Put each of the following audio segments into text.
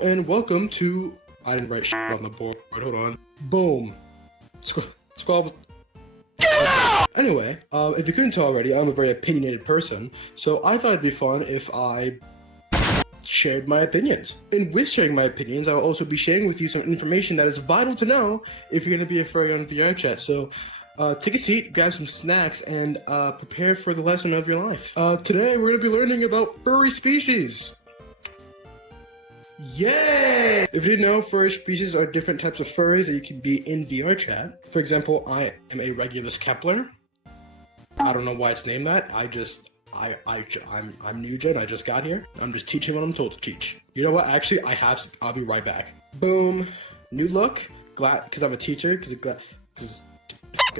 and welcome to... I didn't write shit on the board. Hold on. Boom. Squabble. Anyway, if you couldn't tell already, I'm a very opinionated person, so I thought it'd be fun if I shared my opinions. And with sharing my opinions, I will also be sharing with you some information that is vital to know if you're going to be a furry on Vrchat. So, take a seat, grab some snacks, and prepare for the lesson of your life. Today, we're going to be learning about furry species. Yay! If you didn't know, furry species are different types of furries that you can be in Vrchat. For example, I am a Regulus Kepler. I don't know why it's named that. I'm new gen. I just got here. I'm just teaching what I'm told to teach. You know what? Actually, I'll be right back. Boom. New look. Glad, because I'm a teacher.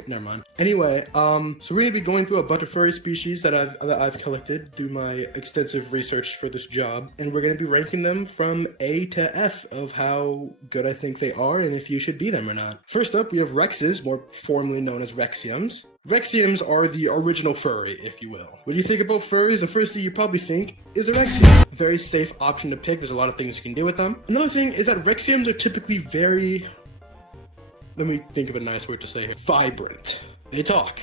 Never mind. Anyway, so we're gonna be going through a bunch of furry species that I've collected through my extensive research for this job, and we're gonna be ranking them from A to F of how good I think they are and if you should be them or not. First up, we have Rexes, more formally known as Rexiums. Rexiums are the original furry, if you will. When you think about furries, the first thing you probably think is a Rexium. Very safe option to pick. There's a lot of things you can do with them. Another thing is that Rexiums are typically very... Let me think of a nice word to say here. Vibrant. They talk.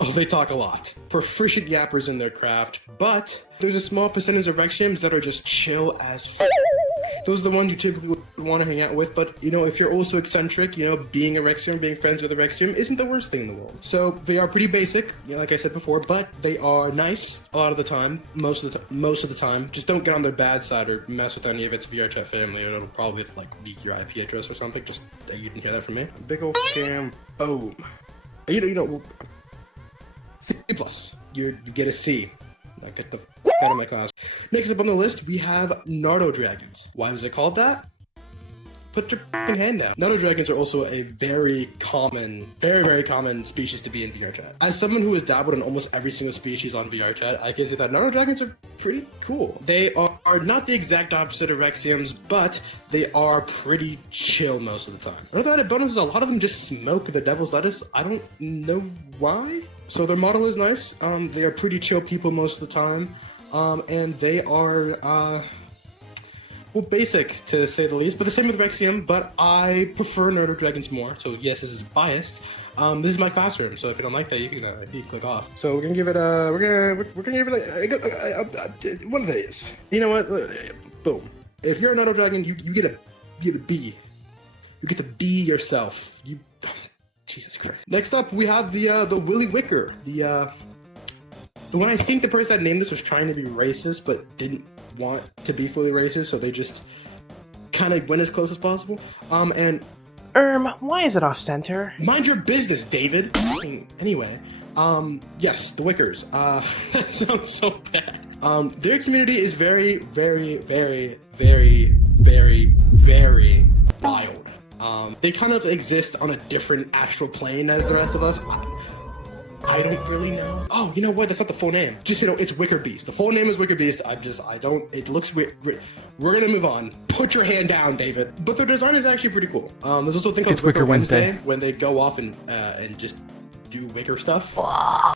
Oh, they talk a lot. Proficient yappers in their craft, but there's a small percentage of Rexiums that are just chill as f***. Those are the ones you typically would want to hang out with, but, you know, if you're also eccentric, you know, being a Rexium, being friends with a Rexium isn't the worst thing in the world. So, they are pretty basic, you know, like I said before, but they are nice a lot of the time, most of the time. Just don't get on their bad side or mess with any of its Vrchat family, or it'll probably, like, leak your IP address or something. Just, you didn't hear that from me. Big ol' cam, boom. You know, C+. You get a C. Now get the out of my class. Next up on the list, we have Nardo dragons. Why was it called that? Put your f***ing hand down. Nardo dragons are also a very common, very common species to be in Vrchat. As someone who has dabbled in almost every single species on Vrchat, I can say that Nardo dragons are pretty cool. They are not the exact opposite of Rexiums, but they are pretty chill most of the time. Another added bonus is a lot of them just smoke the devil's lettuce. I don't know why. So their model is nice. They are pretty chill people most of the time. And they are, well, basic to say the least, but the same with Rexium, but I prefer Nardo dragons more, so yes, this is biased. This is my classroom, so if you don't like that, you can click off. So we're gonna give it a, we're gonna give it one of these. You know what, boom. If you're a Nardo dragon, you get a B. You get to be yourself. Jesus Christ. Next up, we have the Willy Wicker, the one I think the person that named this was trying to be racist, but didn't want to be fully racist, so they just kind of went as close as possible. Why is it off center? Mind your business, David. Anyway, yes, the Wickers. That sounds so bad. Their community is very wild. They kind of exist on a different astral plane as the rest of us. I don't really know. Oh, you know what? That's not the full name. Just, you know, it's Wicker Beast. The full name is Wicker Beast. It looks weird. We're gonna move on. Put your hand down, David. But their design is actually pretty cool. There's also a thing called Wicker Wednesday when they go off and just do wicker stuff.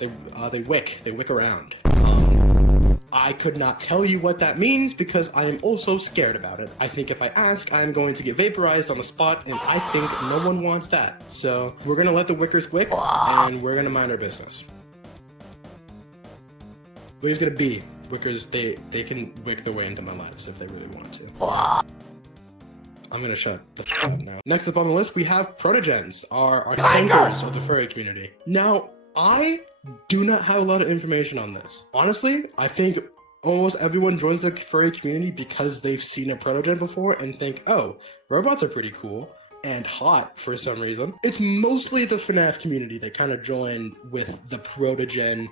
They wick around. I could not tell you what that means because I am also scared about it. I think if I ask, I'm going to get vaporized on the spot, and I think no one wants that. So we're gonna let the Wickers wick, and we're gonna mind our business. Wicker's gonna be Wickers. They can wick their way into my lives if they really want to. I'm gonna shut the f up now. Next up on the list, we have Protogens, our tankers of the furry community. Now, I do not have a lot of information on this. Honestly, I think almost everyone joins the furry community because they've seen a Protogen before and think, oh, robots are pretty cool and hot for some reason. It's mostly the FNAF community that kind of joined with the Protogen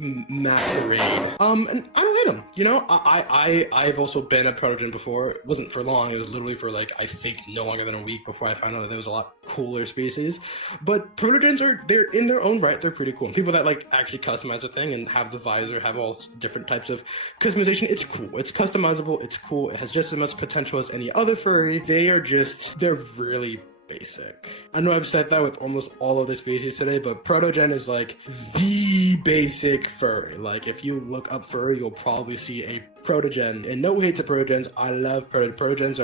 masquerade. And I don't hate them. You know, I've also been a Protogen before. It wasn't for long. It was literally for, like, I think no longer than a week before I found out that there was a lot cooler species. But Protogens they're in their own right, they're pretty cool. People that, like, actually customize a thing and have the visor, have all different types of customization, it's cool. It's customizable, it's cool. It has just as much potential as any other furry. They're really basic. I know I've said that with almost all of the species today, but Protogen is like the basic furry. Like, if you look up furry, you'll probably see a Protogen, and no hate to Protogens. I love Protogens.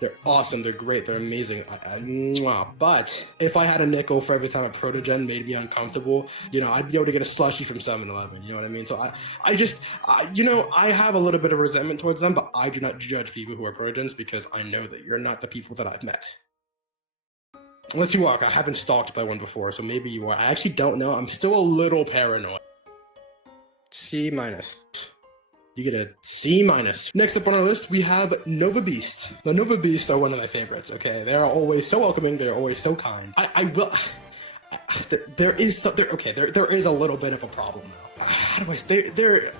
They're awesome. They're great. They're amazing. Mwah. But if I had a nickel for every time a Protogen made me uncomfortable, you know, I'd be able to get a slushie from 7-Eleven. You know what I mean? So you know, I have a little bit of resentment towards them, but I do not judge people who are Protogens because I know that you're not the people that I've met. Unless you are. I haven't stalked by one before, so maybe you are. I actually don't know. I'm still a little paranoid. C-. You get a C-. Next up on our list, we have Nova Beast. The Nova Beasts are one of my favorites, okay? They are always so welcoming. They're always so kind. There is a little bit of a problem, though. How do I say? They're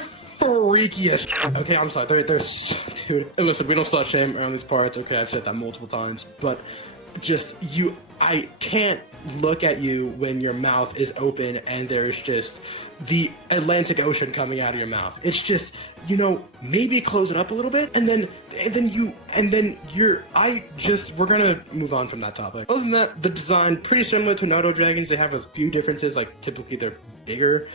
freaky as shit. Okay, I'm sorry. They're dude. And listen, we don't slut shame around these parts. Okay, I've said that multiple times, but just I can't look at you when your mouth is open and there's just the Atlantic Ocean coming out of your mouth. It's just, you know, maybe close it up a little bit, and then we're gonna move on from that topic. Other than that, the design pretty similar to Nardo dragons. They have a few differences, like typically they're bigger,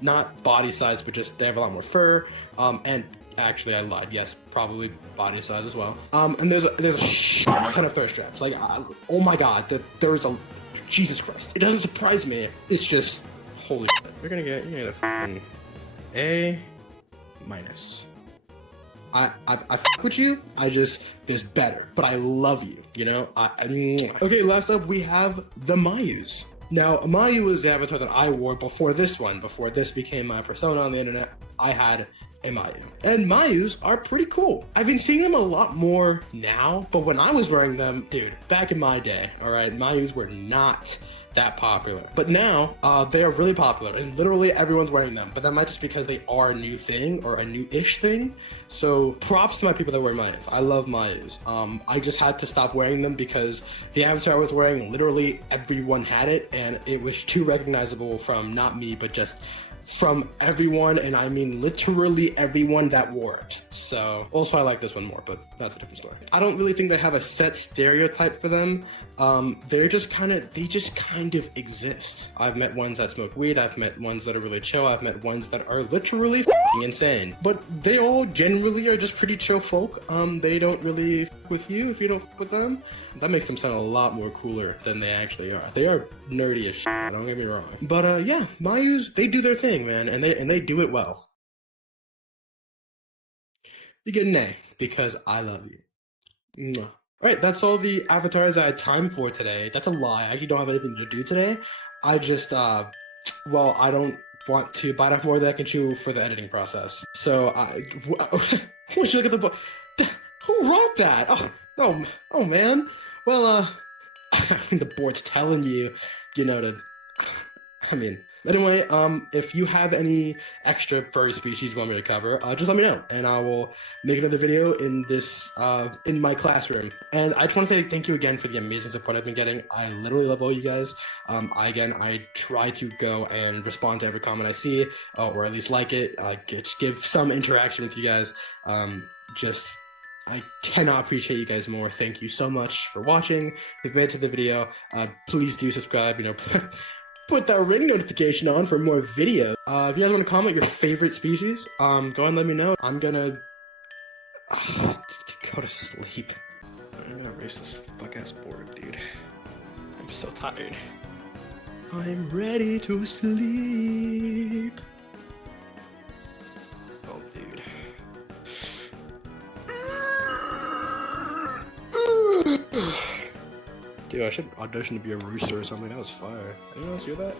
not body size, but just they have a lot more fur, and actually I lied, yes, probably body size as well. And there's a ton of thirst traps. Like, oh my god, there's a, Jesus Christ. It doesn't surprise me. It's just, holy shit. You're gonna get a fucking A-. I fuck with you. There's better, but I love you, you know? Okay, last up we have the Mayus. Now, Mayu was the avatar that I wore before this one. Before this became my persona on the internet, I had a Mayu. And Mayus are pretty cool. I've been seeing them a lot more now, but when I was wearing them, dude, back in my day, alright, Mayus were not that popular. But now, they are really popular, and literally everyone's wearing them. But that might just because they are a new thing, or a new-ish thing. So, props to my people that wear Mayus. I love Mayus. I just had to stop wearing them because the avatar I was wearing, literally everyone had it, and it was too recognizable from not me, but just from everyone, and I mean literally everyone that wore it. So, also I like this one more, but that's a different story. I don't really think they have a set stereotype for them. They just kind of exist. I've met ones that smoke weed, I've met ones that are really chill, I've met ones that are literally f***ing insane. But they all generally are just pretty chill folk. They don't really f*** with you if you don't f*** with them. That makes them sound a lot more cooler than they actually are. They are nerdy as shit, don't get me wrong. But yeah, Mayus, they do their thing, man, and they do it well. You get an A, because I love you. Mwah. Alright, that's all the avatars I had time for today. That's a lie. I actually don't have anything to do today. I just, well, I don't want to bite off more than I can chew for the editing process. So, would you look at the book? Who wrote that? Oh, man. Well, I mean, the board's telling you, you know, to, I mean, anyway, if you have any extra furry species you want me to cover, just let me know, and I will make another video in this, in my classroom. And I just want to say thank you again for the amazing support I've been getting. I literally love all you guys. I try to go and respond to every comment I see, or at least like it, give some interaction with you guys. I cannot appreciate you guys more. Thank you so much for watching. If you've made it to the video, please do subscribe, you know, put that ring notification on for more videos. If you guys want to comment your favorite species, go ahead and let me know. I'm gonna go to sleep. I'm gonna erase this fuck-ass board, dude. I'm so tired. I'm ready to sleep. Oh, dude. Dude, I should audition to be a rooster or something. That was fire. Anyone else hear that?